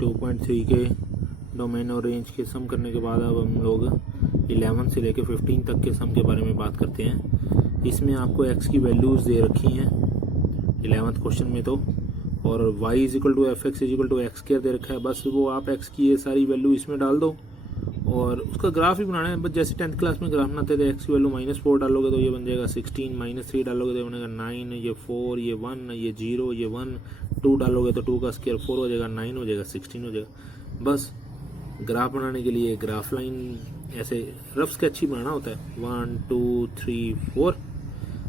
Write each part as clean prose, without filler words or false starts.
2.3 के डोमेन और रेंज के सम करने के बाद अब हम लोग 11 से लेकर 15 तक के सम के बारे में बात करते हैं। इसमें आपको x की वैल्यूज़ दे रखी हैं 11th क्वेश्चन में तो, और y is equal to F x is equal to x square दे रखा है। बस वो आप x की ये सारी वैल्यू इसमें डाल दो और उसका ग्राफ भी बनाना है। बस जैसे 10th क्लास में ग्राफ बनाते थे, x की वैल्यू -4 डालोगे तो ये बन जाएगा 16, -3 डालोगे तो बनेगा 9, ये 4, ये 1, ये 0, ये 1, 2 डालोगे तो 2 का स्क्वायर 4 हो जाएगा, 9 हो जाएगा, 16 हो जाएगा। बस ग्राफ बनाने के लिए ग्राफ लाइन ऐसे रफ स्केच ही बनाना होता है, 1 2 3 4,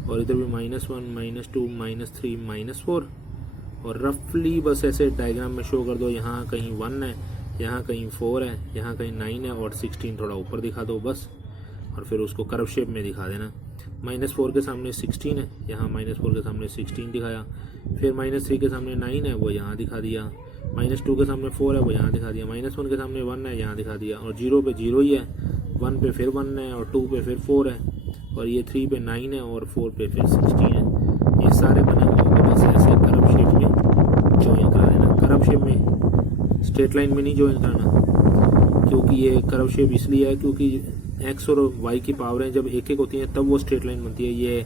और इधर भी -1 -2 -3 -4, और रफली बस ऐसे डायग्राम में शो कर दो। यहाँ कहीं 1 है, यहाँ कहीं 4 है, यहाँ कहीं 9 है और 16 थोड़ा ऊपर दिखा दो बस, और फिर उसको कर्व शेप में दिखा देना। -4 के सामने 16 है, यहाँ -4 के सामने 16 दिखाया, फिर -3 के सामने 9 है, वो यहाँ दिखा दिया, -2 के सामने 4 है, वो यहाँ दिखा दिया, -1 के सामने 1 है, यहाँ दिखा दिया, और 0 पे 0 ही है, 1 पे फिर 1 है, और 2 पे फिर 4 है, और ये 3 पे 9 है, और 4 पे फिर 16 है। ये सारे बने हुए को बस ऐसे कर्व शेप में ज्वाइन करा देना। कर्व शेप में, स्ट्रेट लाइन में नहीं ज्वाइन कराना, क्योंकि ये कर्व शेप इसलिए है क्योंकि x और y की पावरें जब एक एक होती हैं तब वो स्ट्रेट लाइन बनती है। ये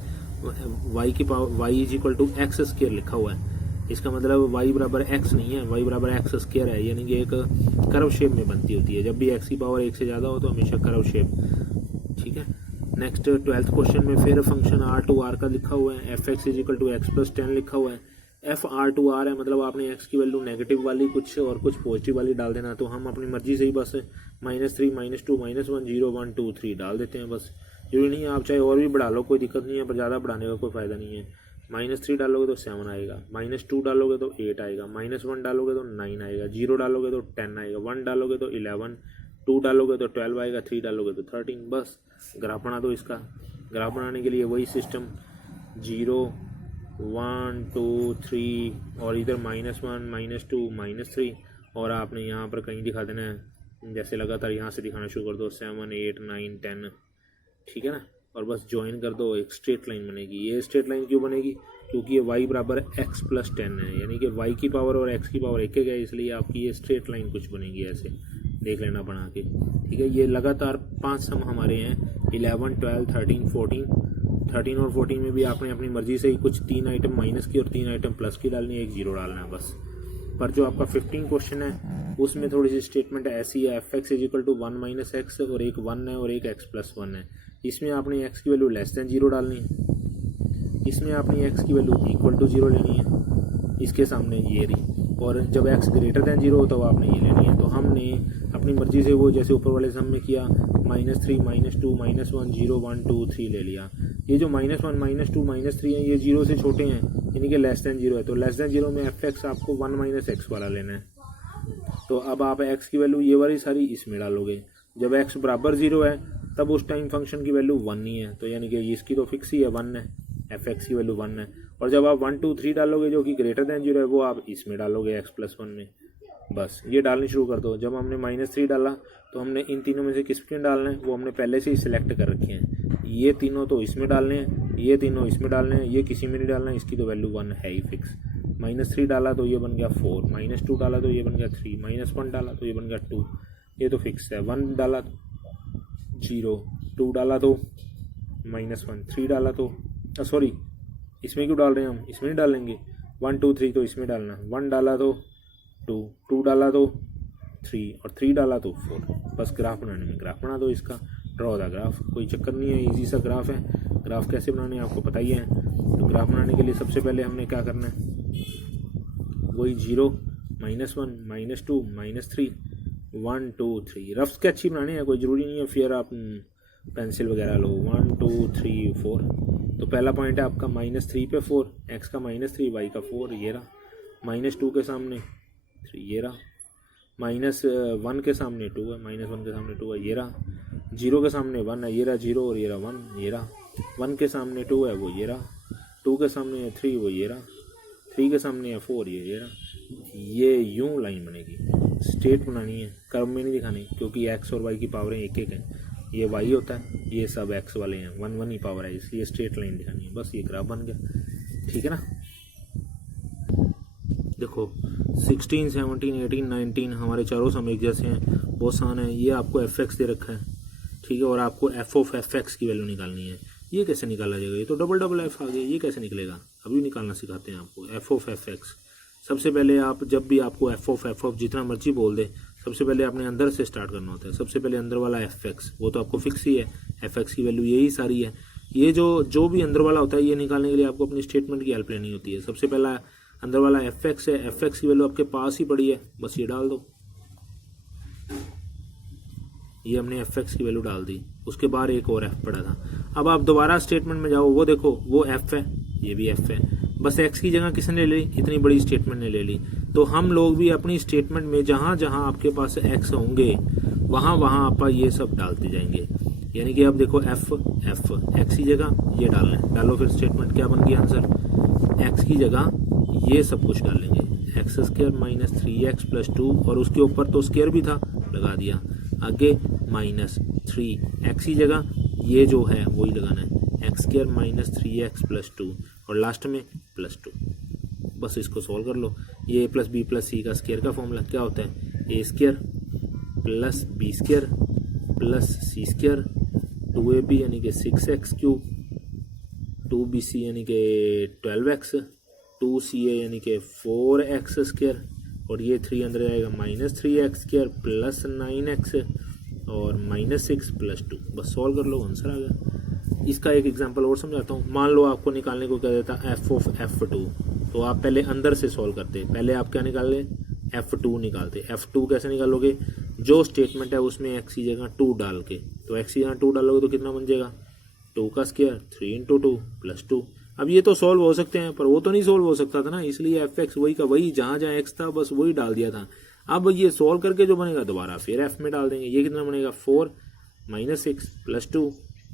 y की power y is equal to x square लिखा हुआ है, इसका मतलब y बराबर x नहीं है, y बराबर एक्स स्क्वायर है, यानी कि एक कर्व शेप में बनती होती है। जब भी x की पावर 1 से ज़्यादा हो तो हमेशा कर्व शेप। ठीक है, नेक्स्ट 12th क्वेश्चन में फिर फंक्शन r का लिखा हुआ है, f x is equal to x plus 10 लिखा हुआ है। एफ r है, मतलब आपने x की वैल्यू नेगेटिव वाली कुछ और कुछ पॉजिटिव वाली डाल देना। तो हम अपनी मर्जी से ही बस -3 -2 -1 0 1 2 3 डाल देते हैं। बस जरूरी नहीं है आप चाहे और भी बढ़ा लो, कोई दिक्कत नहीं है, पर ज़्यादा बढ़ाने का कोई फ़ायदा नहीं है। -3 डालोगे तो 7 आएगा, -2 डालोगे तो 8 आएगा, -1 डालोगे तो 9 आएगा, 0 डालोगे तो 10 आएगा, 1 डालोगे तो 11, 2 डालोगे तो 12 आएगा, 3 डालोगे तो 13। बस ग्राफ बना दो इसका। ग्राफ बनाने के लिए वही सिस्टम 0 1 2 3 और इधर -1 -2 -3, और आपने यहाँ पर कहीं दिखा देना है, जैसे लगातार यहाँ से दिखाना शुरू कर दो 7 8 9 10। ठीक है ना, और बस ज्वाइन कर दो, एक स्ट्रेट लाइन बनेगी। ये स्ट्रेट लाइन क्यों बनेगी? क्योंकि ये y बराबर x प्लस 10 है, यानी कि y की पावर और x की पावर एक है, इसलिए आपकी ये स्ट्रेट लाइन कुछ बनेगी ऐसे, देख लेना बना के। ठीक है, ये लगातार 5 सम हमारे हैं, 11 12 13 14। 13 और 14 में भी आपने अपनी मर्जी से ही कुछ 3 आइटम माइनस की और 3 आइटम प्लस की डालनी है, एक 0 डालना है बस। पर जो आपका 15 क्वेश्चन है उसमें थोड़ी सी स्टेटमेंट ऐसी है, f x is equal to 1 minus x, और एक 1 है और एक x प्लस 1 है। इसमें आपने x की वैल्यू लेस दैन 0 डालनी है, इसमें आपने x की वैल्यू इक्वल टू 0 लेनी है, इसके सामने ये रही, और जब x ग्रेटर दैन 0 हो तो आपने ये लेनी है। तो हमने अपनी मर्जी से वो जैसे ऊपर वाले सम में किया, -3 -2 -1 0 1 2 3 ले लिया। ये जो -1 -2 -3 है ये 0 से छोटे हैं, यानी कि लेस दैन 0 है, तो लेस दैन 0 में एफ एक्स आपको 1 माइनस एक्स वाला लेना है। तो अब आप x की वैल्यू ये वाली सारी इसमें डालोगे। जब x बराबर 0 है तब उस टाइम फंक्शन की वैल्यू 1 ही है, तो यानी कि इसकी तो फिक्स ही है 1 है, एफ एक्स की वैल्यू 1 है। और जब आप 1 2 3 डालोगे जो कि ग्रेटर दैन 0 है, वो आप इसमें डालोगे x प्लस 1 में। बस ये डालनी शुरू कर दो। जब हमने -3 डाला तो हमने इन तीनों में से किस में डालना है वो हमने पहले से ही सिलेक्ट कर रखे हैं। ये तीनों तो इसमें डालने हैं, ये तीनों इसमें डालने हैं, ये किसी में नहीं डालना है, इसकी तो वैल्यू 1 है ही फिक्स। -3 डाला तो ये बन गया 4, -2 डाला तो ये बन गया 3, -1 डाला तो ये बन गया 2, ये तो फिक्स है। 1 डाला तो 0, 2 डाला तो -1, 3 डाला तो सॉरी इसमें क्यों डाल रहे हैं हम, इसमें नहीं डालेंगे, 1 2 3 तो इसमें डालना, 1 डाला तो 2, 2 डाला तो 3, और 3 डाला तो 4। बस ग्राफ बनाने में ग्राफ बना दो इसका, ड्रॉ दा ग्राफ, कोई चक्कर नहीं है, इजी सा ग्राफ है। ग्राफ कैसे बनाने हैं आपको पता ही है। तो ग्राफ बनाने के लिए सबसे पहले हमने क्या करना है, वही 0 -1 -2 -3 1 2 3 रफ स्केच ही बनाने हैं, कोई ज़रूरी नहीं है फिर आप पेंसिल वगैरह लो। 1 2 3 4, तो पहला पॉइंट है आपका -3 पे 4, x का -3 y का 4, ये रहा। -2 के सामने 3, ये रहा। -1 के सामने 2 है, -1 के सामने 2 है, ये रहा। 0 के सामने 1 है, ये रहा 0, और ये रहा 1, ये रहा। 1 के सामने 2 है, वो ये रहा। 2 के सामने है 3, वो ये रहा। 3 के सामने है 4, ये रहा। ये यूं लाइन बनेगी, स्ट्रेट बनानी है, कर्व में नहीं दिखानी, क्योंकि x और y की पावरें एक एक हैं। ये y होता है, ये सब x वाले हैं, 1 1 ही पावर है, इसलिए स्ट्रेट लाइन दिखानी है। बस ये ग्राफ बन गया, ठीक है ना। देखो 16, 17, 18, 19 हमारे चारों सम एक जैसे हैं, बहुत आसान है। ये आपको एफ एक्स दे रखा है, ठीक है, और आपको एफ ऑफ एफ एक्स की वैल्यू निकालनी है। ये कैसे निकाला जाएगा? ये तो डबल डबल एफ आ गया, ये कैसे निकलेगा? अभी निकालना सिखाते हैं आपको। एफ ऑफ एफ एक्स, सबसे पहले आप जब भी आपको एफ ऑफ जितना मर्जी बोल दे, सबसे पहले आपने अंदर से स्टार्ट करना होता है। सबसे पहले अंदर वाला एफ एक्स, वो तो आपको फिक्स ही है, एफ एक्स की वैल्यू यही सारी है। ये जो भी अंदर वाला होता है, ये निकालने के लिए आपको अपनी स्टेटमेंट की हेल्प लेनी होती है। सबसे पहला अंदर वाला एफ एक्स है, एफ एक्स की वैल्यू आपके पास ही पड़ी है, बस ये डाल दो। ये हमने एफ एक्स की वैल्यू डाल दी, उसके बाद एक और एफ पड़ा था। अब आप दोबारा स्टेटमेंट में जाओ, वो देखो वो एफ है, ये भी एफ है, बस एक्स की जगह किसने ले ली? इतनी बड़ी स्टेटमेंट ने ले ली। तो हम लोग भी अपनी स्टेटमेंट में जहां जहां आपके पास एक्स होंगे वहां वहां आप ये सब डालते जाएंगे। यानी कि अब देखो एफ एक्स की जगह ये डालना है, डालो, फिर स्टेटमेंट क्या बन गया आंसर? एक्स की जगह ये सब कुछ डालेंगे, x square minus 3x plus 2, और उसके ऊपर तो स्क्वायर भी था, लगा दिया। आगे माइनस 3 एक्स की जगह ये जो है वही लगाना है, x square minus 3x plus 2, और लास्ट में प्लस 2। बस इसको सॉल्व कर लो। ये प्लस बी प्लस सी का स्क्वायर का फॉर्मूला क्या होता है? A square plus B square plus C square, 2ab यानी कि 6x क्यूब, 2bc यानी कि 12x, 2ca यानी कि 4x स्क्वायर, और ये 3 अंदर आएगा minus 3x square plus 9x और माइनस 6 प्लस 2। बस सॉल्व कर लो, आंसर आ गया। इसका एक एग्जांपल और समझाता हूँ। मान लो आपको निकालने को क्या देता है? एफ ऑफ F2, तो आप पहले अंदर से सॉल्व करते, पहले आप क्या निकाले? F2 निकालते। F2 कैसे निकालोगे? जो स्टेटमेंट है उसमें एक्स की जगह 2 डाल के, तो एक्स की जगह 2 डालोगे तो कितना बन जाएगा? 2 का स्क्वायर 3 इंटू 2 प्लस 2। अब ये तो सॉल्व हो सकते हैं, पर वो तो नहीं सॉल्व हो सकता था ना, इसलिए एफ एक्स वही का वही, जहां जहां एक्स था बस वही डाल दिया था। अब ये सॉल्व करके जो बनेगा दोबारा फिर एफ में डाल देंगे। ये कितना बनेगा? 4 माइनस 6 प्लस 2,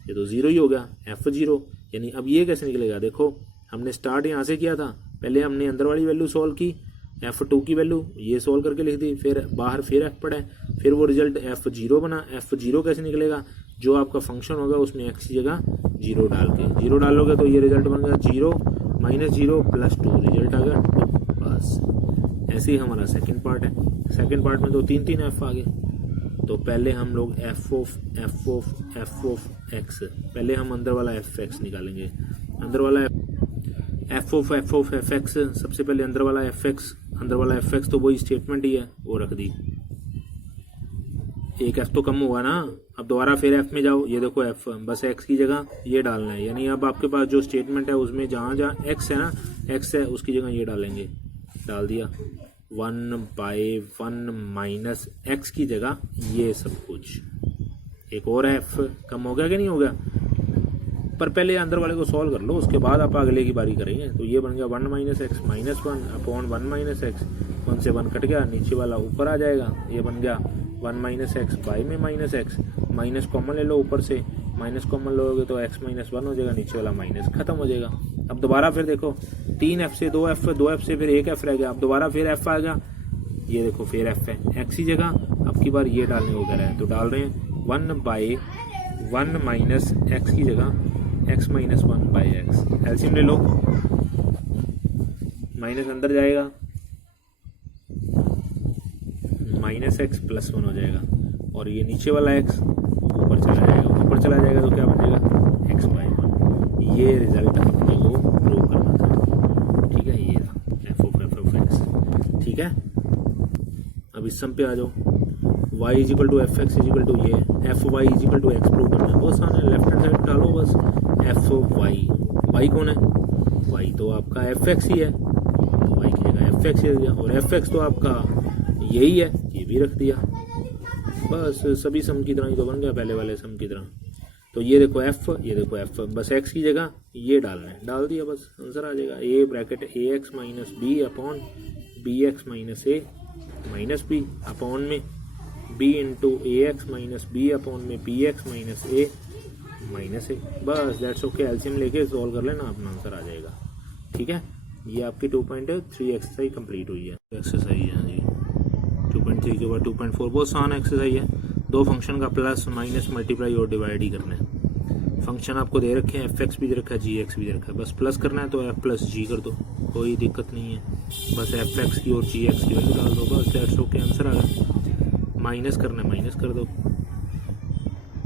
ये तो 0 ही हो गया, F0। यानी अब ये कैसे निकलेगा? देखो हमने स्टार्ट यहाँ से किया था, पहले हमने अंदर वाली वैल्यू सॉल्व की, F2 की वैल्यू ये सॉल्व करके लिख दी, फिर बाहर फिर F पड़ा है, फिर वो रिजल्ट F0 बना। F0 कैसे निकलेगा? जो आपका फंक्शन होगा उसमें एक्स की जगह 0 डाल के, 0 डालोगे तो ये रिजल्ट बन गया 0 माइनस 0 प्लस 2, रिजल्ट आ गया 2। बस ऐसे ही हमारा सेकंड पार्ट है। सेकंड पार्ट में तो 3 एफ आ गए। तो पहले हम लोग एफ ऑफ एक्स, पहले हम अंदर वाला एफ एक्स निकालेंगे। अंदर वाला एफ ऑफ एफ एक्स, सबसे पहले अंदर वाला एफ एक्स तो वही स्टेटमेंट ही है, वो रख दी। एक एफ तो कम हुआ ना, अब दोबारा फिर एफ में जाओ, ये देखो एफ, बस एक्स की जगह ये डालना है। यानी अब आपके पास जो स्टेटमेंट है उसमें जहाँ जहाँ एक्स है ना, एक्स है उसकी जगह ये डालेंगे, डाल दिया। 1/1 माइनस एक्स की जगह ये सब कुछ। एक और एफ कम हो गया कि नहीं हो गया? पर पहले अंदर वाले को सॉल्व कर लो, उसके बाद आप अगले की बारी करेंगे। तो ये बन गया 1 minus x minus 1 upon 1 minus x, 1 से 1 कट गया, नीचे वाला ऊपर आ जाएगा। ये बन गया 1 माइनस एक्स बाई में माइनस एक्स, माइनस कॉमन ले लो ऊपर से, माइनस कॉमन लोगे तो x माइनस 1 हो जाएगा, नीचे वाला माइनस खत्म हो जाएगा। अब दोबारा फिर देखो 3f से 2f से फिर 1f रह गया, अब दोबारा फिर f आ गया, ये देखो फिर f है x की जगह, अब की बार ये डालने को कह रहा है तो डाल रहे हैं 1/1 माइनस x की जगह x माइनस 1/x। एलसीएम ले लो, माइनस अंदर जाएगा, माइनस एक्स प्लस 1 हो जाएगा, और ये नीचे वाला x ऊपर चला जाएगा, तो क्या बन जाएगा x/1। ये रिजल्ट अपने को प्रूव करना था, ठीक है। ये था एफ ऑफ एक्स, ठीक है। अब इस सम पे आ जाओ, y is equal to F X is equal to ये F Y is equal to X prove करना है। बहुत आसान है, लेफ्ट हैंड साइड डालो बस, एफ वाई कौन है? y तो आपका एफ एक्स ही है, तो y की जगह एफ एक्स ही दिया, और एफ एक्स तो आपका यही है, ये भी रख दिया। बस सभी सम की तरह ही तो बन गया, पहले वाले सम की तरह। तो ये देखो एफ, ये देखो एफ, बस एक्स की जगह ये डालना है, डाल दिया, बस आंसर आ जाएगा। A bracket A X minus B upon B X minus A minus B upon में B into A X minus B upon में B X minus A minus A. बस दैट्स ओके, एलसीएम लेके solve कर लेना, अपना answer आ जाएगा, ठीक है। ये आपकी 2.3 एक्सरसाइज कंप्लीट हुई है। एक्सरसाइज है जी 2.3 के बाद 2.4 बहुत आसान एक्सरसाइज है। दो फंक्शन का प्लस माइनस मल्टीप्लाई और डिवाइड ही करना है। फंक्शन आपको दे रखे हैं, एफ एक्स भी दे रखा है, जी एक्स भी दे रखा है, बस प्लस करना है तो एफ प्लस जी कर दो, कोई दिक्कत नहीं है। बस एफ एक्स की और जी एक्स की वैल्यू डाल दो, बस दैट्स ओके, आंसर आ गया। माइनस करना है माइनस कर दो,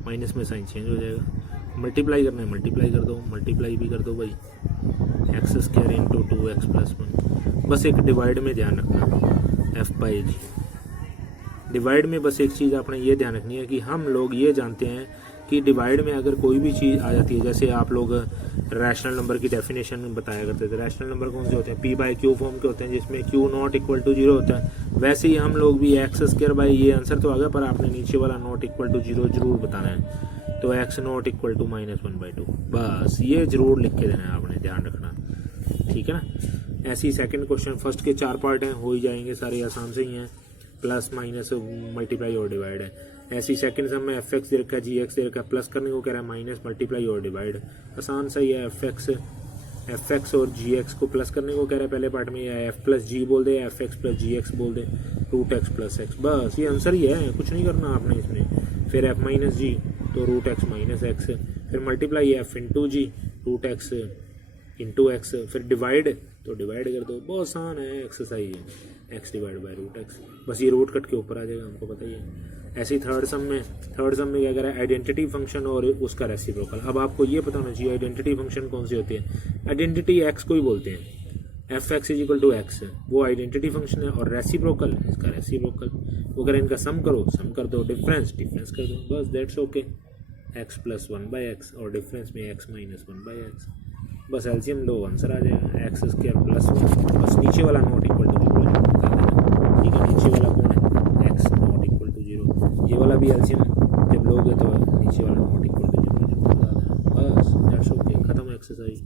माइनस में साइन चेंज हो जाएगा। मल्टीप्लाई करना है मल्टीप्लाई कर दो, मल्टीप्लाई भी कर दो भाई, एक्स स्क्वायर इंटू 2x + 1। बस एक डिवाइड में ध्यान रखना f/g। डिवाइड में बस एक चीज़ आपने ये ध्यान रखनी है कि हम लोग ये जानते हैं कि डिवाइड में अगर कोई भी चीज़ आ जाती है, जैसे आप लोग रैशनल नंबर की डेफिनेशन बताया करते थे, रैशनल नंबर कौन से होते हैं, p/q फॉर्म के होते हैं जिसमें q ≠ = 0 होता है। वैसे ही हम लोग भी x², ये आंसर तो आ गया पर आपने नीचे वाला ≠ 0 जरूर बताना है। तो x ≠ = -1/2, बस ये जरूर लिख के देना है आपने, ध्यान रखना, ठीक है ना। ऐसे ही सेकंड क्वेश्चन, फर्स्ट के 4 पार्ट हैं, हो ही जाएंगे सारे, आसान से ही हैं, प्लस माइनस मल्टीप्लाई और डिवाइड है। ऐसे ही सेकंड सम में f(x) दे रखा है, g(x) दे रखा है, प्लस करने को कह रहा है, माइनस मल्टीप्लाई और डिवाइड, आसान सा ही है। f(x) और gx को प्लस करने को कह रहा है पहले पार्ट में, या f + g बोल दे, f(x) + gx बोल दे, √x + x, बस ये आंसर ही है, कुछ नहीं करना आपने इसमें। फिर f - g तो √x - x, फिर multiply f × g, √x × x, फिर डिवाइड तो डिवाइड कर दो, बहुत आसान है, एक्सरसाइज है, x / √x, बस ये रूट कट के ऊपर आ जाएगा, हमको पता ही है। ऐसे ही थर्ड सम में क्या कह रहा है, आइडेंटिटी फंक्शन और उसका रेसिप्रोकल। अब आपको ये पता होना चाहिए आइडेंटिटी फंक्शन कौन सी होती है। आइडेंटिटी x को ही बोलते हैं, f(x) = x, वो आइडेंटिटी फंक्शन है, और रेसिप्रोकल इसका रेसिप्रोकल। वो अगर इनका सम कर दो, डिफरेंस कर दो, बस दैट्स ओके, x + 1/x और डिफरेंस में x - 1/x, बस एलसीएम लो, आंसर आ जाएगा, x² + 1। बस नीचे वाला ≠ 0, ठीक है, नीचे वाला कौन है, x ≠ 0, ये वाला भी एलसीएम जब लोगे तो नीचे वाला ≠ 0 बता देना, बस दैट्स ओके, खत्म एक्सरसाइज।